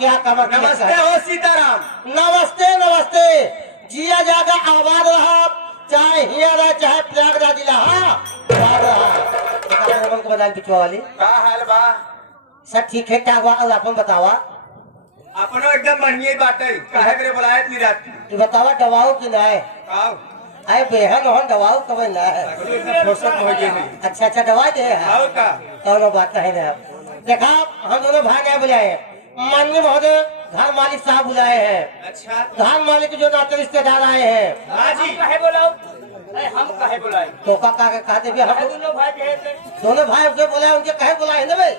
क्या खबर? नमस्ते हो सीताराम। नमस्ते नमस्ते। जिया जागा आबाद रहा, चाहे हिया रहा चाहे प्रयागराज जिला। हाँ को बता पिछुआ वाली का हाल बा? सब ठीक है ठाक बा। और अपन बतावा। अपनो एकदम बढ़िया बाटे। काहे करे बुलाए इतनी रात? तू बतावा दवाओ कि ना है? आओ आए बेहन हो दवाओ कब ना है? इतना फुर्सत हो गई नहीं। अच्छा अच्छा दवा दे। आओ का दोनों बात नहीं है। देखा हम दोनों भाई नहीं बुलाए, माननीय महोदय घर मालिक साहब बुलाए हैं। अच्छा घर मालिक जो नाते रिश्तेदार आए हैं। हाँ जी। कहे बोलाओ? हम कहे बुलाए? तो काका के कहते भी हम दोनों भाई कहे थे। दोनों भाई जो बुलाए उनके कहे बुलाए ना भाई।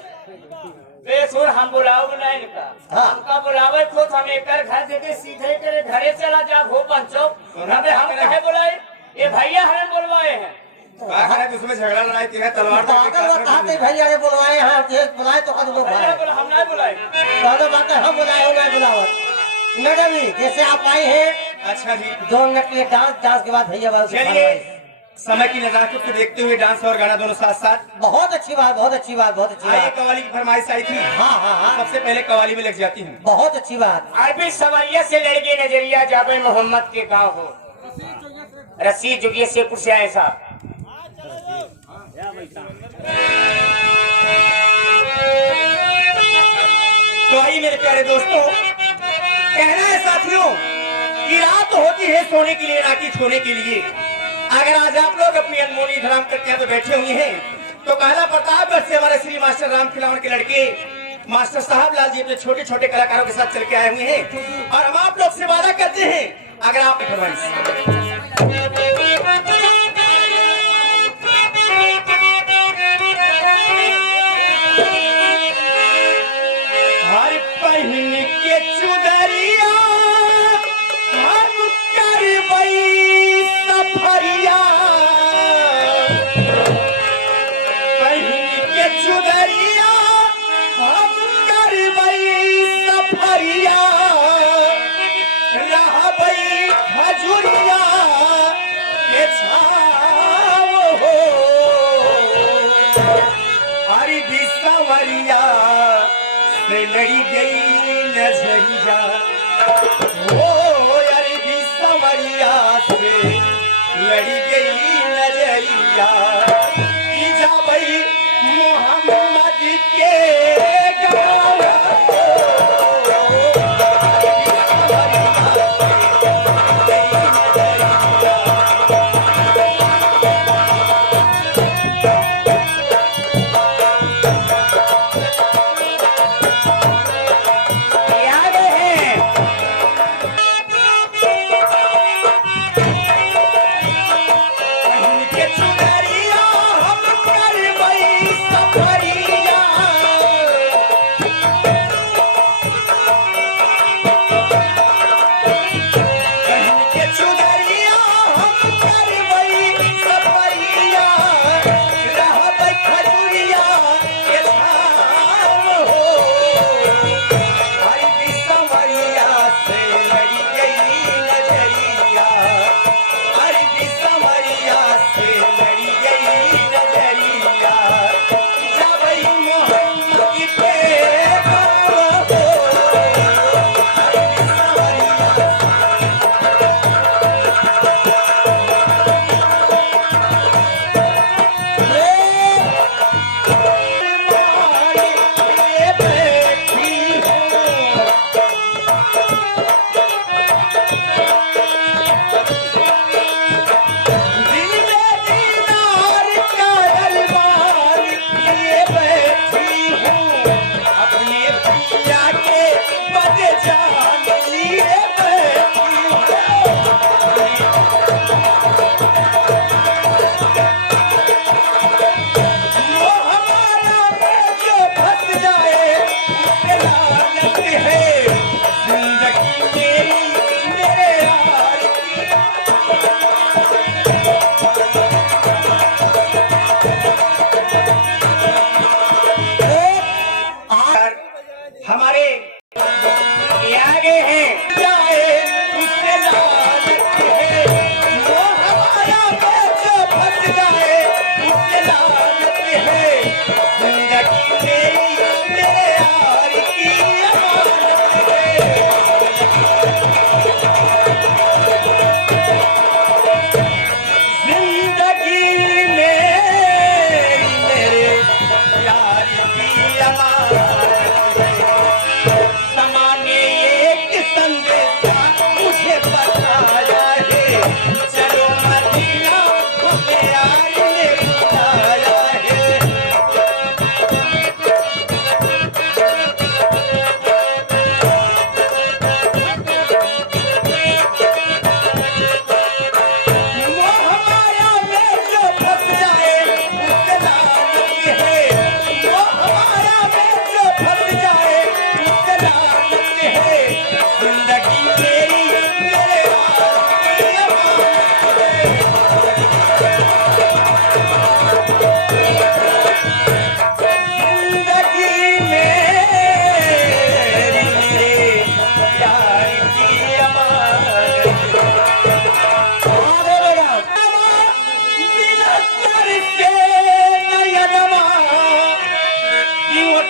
बेसुर हम बुलाओ बुलाए इनका। हाँ। हमका बुलावे तो हम एक घर देके सीधे करे घरे चला जा घो पंचो। हम कहे बुलाए? ये भैया हरण बुलवाए हैं। का करे उसमें झगड़ा लड़ाई की है तलवार पागल वो कहते भैया ने बुलवाए हैं, ये बुलाए तो दोनों भाई। हम नहीं बुलाए। दोनों बातें हम बुलाए हो नहीं बुलावत। मैडम जी जैसे आप आई हैं, अच्छा जी 2 मिनट के लिए डांस के बाद भैया बाबू चलिए समय की नजाकत को देखते हुए डांस और गाना दोनों साथ साथ। बहुत अच्छी बात बहुत अच्छी बात बहुत अच्छी आइए बात। कवाली की फरमाइश आई थी। हाँ हाँ हाँ सबसे पहले कवाली में लग जाती हूँ। बहुत अच्छी बात। अरबी सवैया से लड़के नजरिया जाबे मोहम्मद के गाँव हो रसी जुगिए से कुछ ऐसा। तो आइए मेरे प्यारे दोस्तों, कहना है साथियों कि रात होती है सोने के लिए ना कि सोने के लिए। अगर आज आप लोग अपनी अनमोली धराम करके यहाँ पे बैठे हुए हैं तो कहना प्रतापगढ़ से हमारे श्री मास्टर राम खिलावन के लड़के मास्टर साहब लाल जी अपने छोटे छोटे कलाकारों के साथ चल के आए हुए हैं और हम आप लोग से वादा करते हैं अगर आप हर पहन के चुदरिया हम करबई सफरिया, पहन के चुदरिया हम करबई सफरिया, रहबई खजुरिया के छाव हो हरि बिसवरिया से लड़ी गई नजरिया। ओ हरि बिसवरिया से लड़ी गई नजरिया की जाबई मोहम्मद के गाँव के चुनरिया हम करबई सफरिया।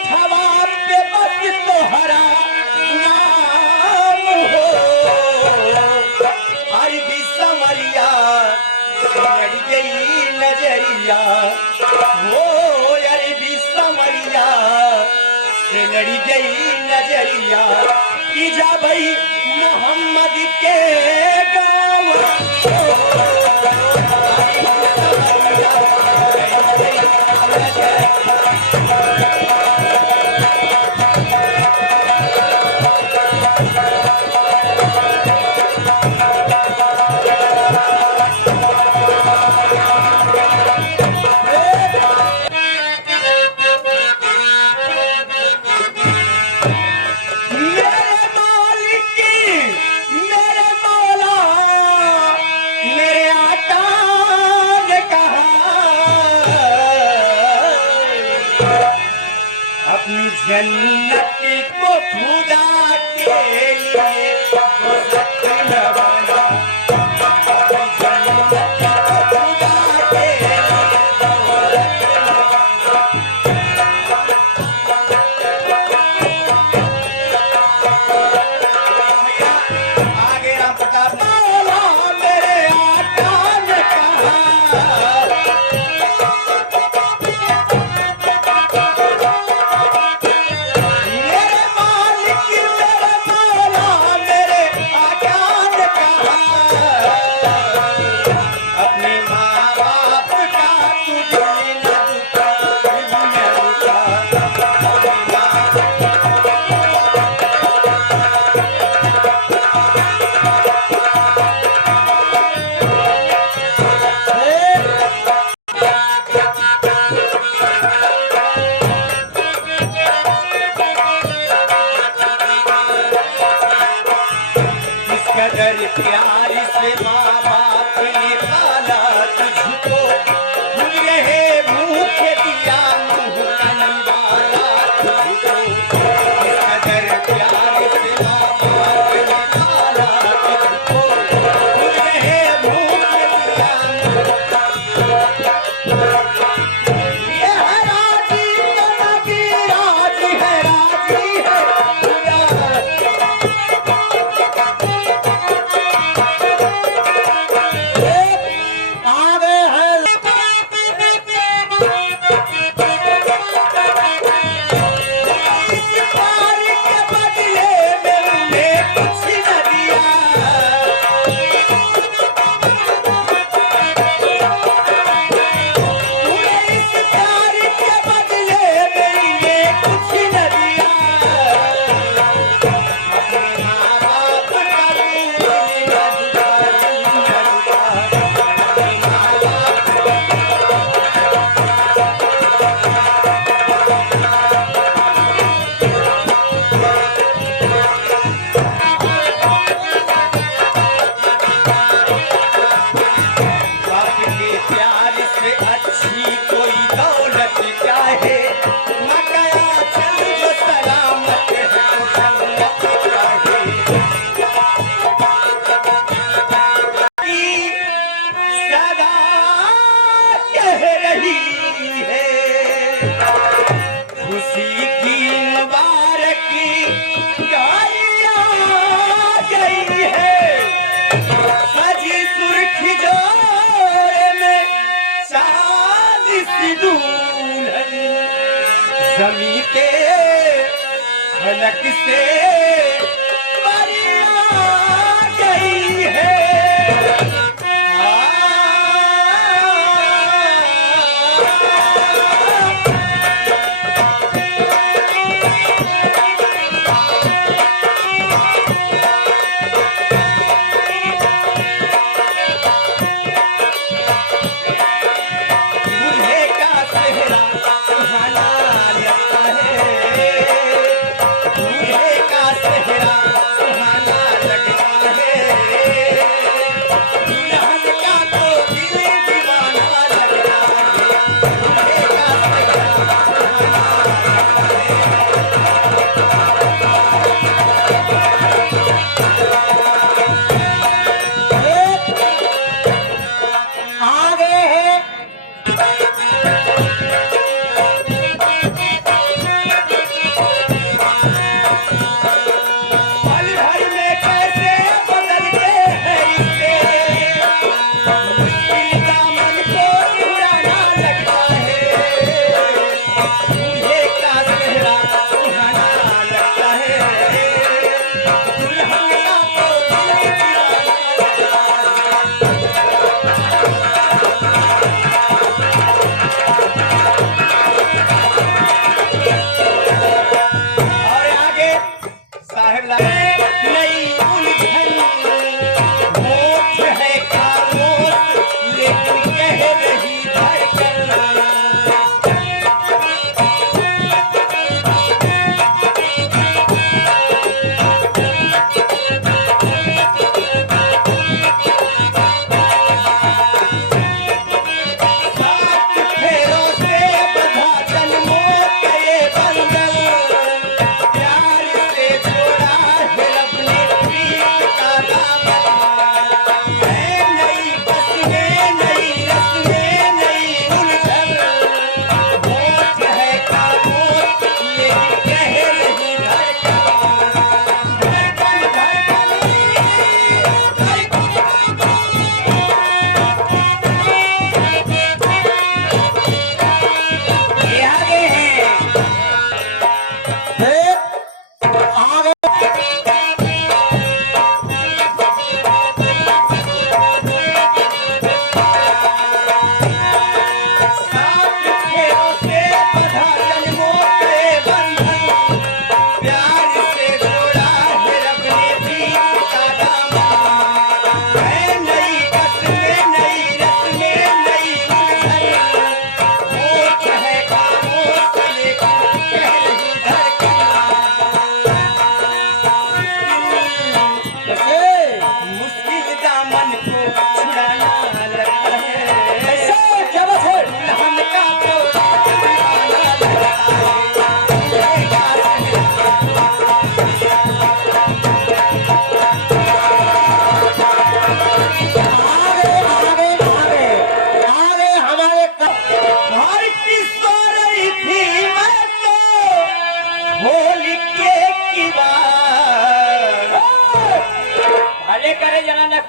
ओठवा पे बस तोहरा नाम हो आई भी समरिया लड़ गई नजरिया वो यारी भी समरिया से लड़ी गई नजरिया कि जा भाई मोहम्मद के गाँव जन्नत को खुदा के लिए दोज़ख न बना जन्नत को खुदा के लिए दोज़ख न आगे राम प्रताप मौला मेरे आका ने कहा प्यार से माँ बाप ने पाला तुझको भूल रहे भूखे दिया मुँह कनवाला तुझको इस कदर प्यार से माँ बाप ने पाला तुझको भूल रहे भूखे दिया ये है राजी तना की राज है राजी है जमी के फलक से परिया गई है दूल्हे का सेहरा सुहाना लगता है दूल्हे का सेहरा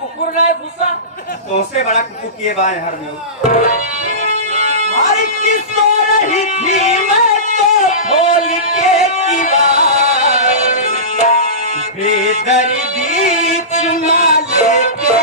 कुकुर नहीं घुसा। तुमसे बड़ा कुकुर किए बाय हर में हर की सो रही थी मैं तो खोल के दीवार बेदर्दी चुमा लेके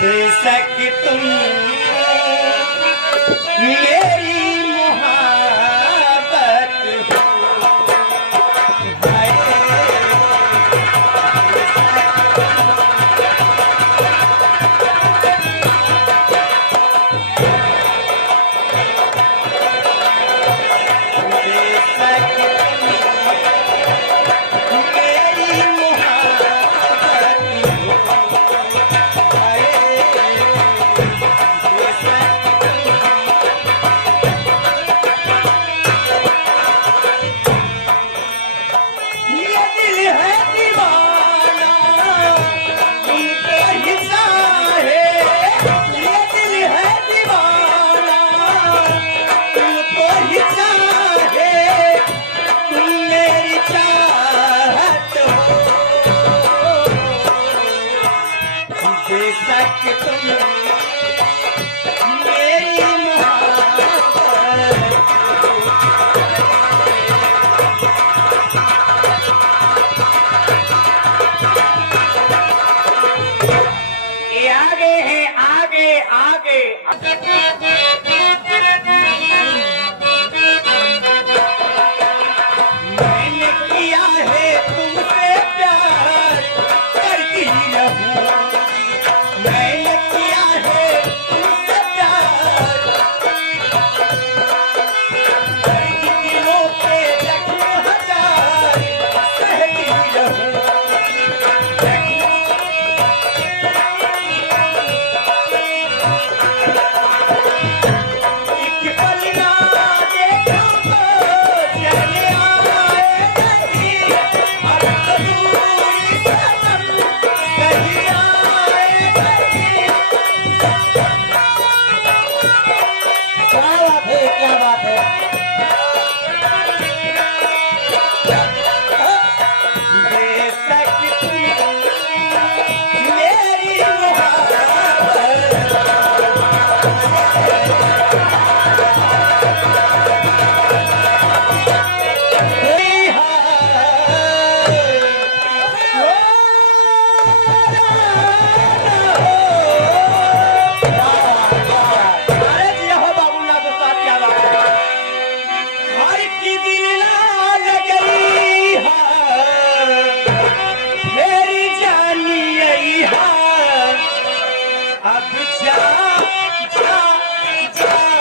बेशक तुम मेरी मोहब्बत जा जा जा